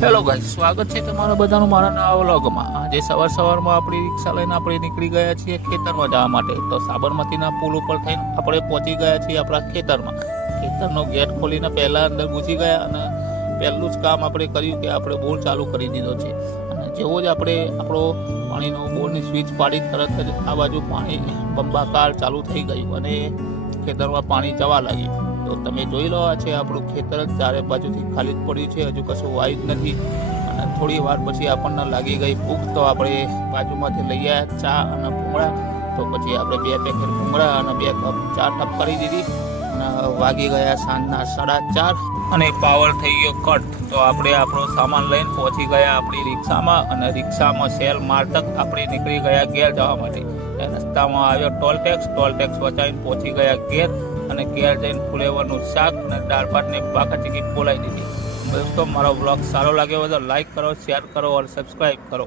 Hello guys, સ્વાગત છે તમારા બધાનું મારા નવા વ્લોગમાં। આજે સવારમાં આપણી રિક્ષા લઈને આપણે નીકળી ગયા છીએ ખેતરમાં જવા માટે। તો સાબરમતીના પુલ ઉપર થઈને આપણે પહોંચી ગયા છીએ આપણા ખેતરમાં। ખેતરનો ગેટ ખોલીને પહેલા અંદર ઘૂસી ગયા અને પહેલું જ કામ આપણે કર્યું કે આપણે બોર ચાલુ કરી દીધો છે। અને જેવો જ આપણે આપણો પાણીનો બોરની સ્વિચ પાડી તરત જ આ બાજુ પાણી બંબાકાર ચાલુ થઈ ગયું અને ખેતરમાં પાણી જવા લાગ્યું। તો તમે જોઈ લો, આ છે આપણું ખેતર જ ચારે બાજુથી ખાલી જ પડ્યું છે, હજુ કશું વાયું જ નથી। અને થોડી વાર પછી આપણને લાગી ગઈ ભૂખ, તો આપણે બાજુમાંથી લઈ આવ્યા ચા અને ભૂંગળા। તો પછી આપણે 2 પેકેટ ભૂંગળા અને 2 કપ ચા ટપ કરી દીધી અને વાગી ગયા સાંજના 4:30 અને પાવર થઈ ગયો કટ। તો આપણે આપણો સામાન લઈને પહોંચી ગયા આપણી રિક્ષામાં અને રિક્ષામાં સેલ મારતક આપણે નીકળી ગયા ઘેર જવા માટે। રસ્તામાં આવ્યો ટોલ ટેક્સ બચાવીને પહોંચી ગયા ઘેર અને ઘેર જઈને ફુલેવરનું શાક અને દાળ ભાત ને બાકા ચીકી બોલાવી દીધી। દોસ્તો, મારો બ્લોગ સારો લાગ્યો હોય તો લાઈક કરો, શેર કરો અને સબસ્ક્રાઈબ કરો।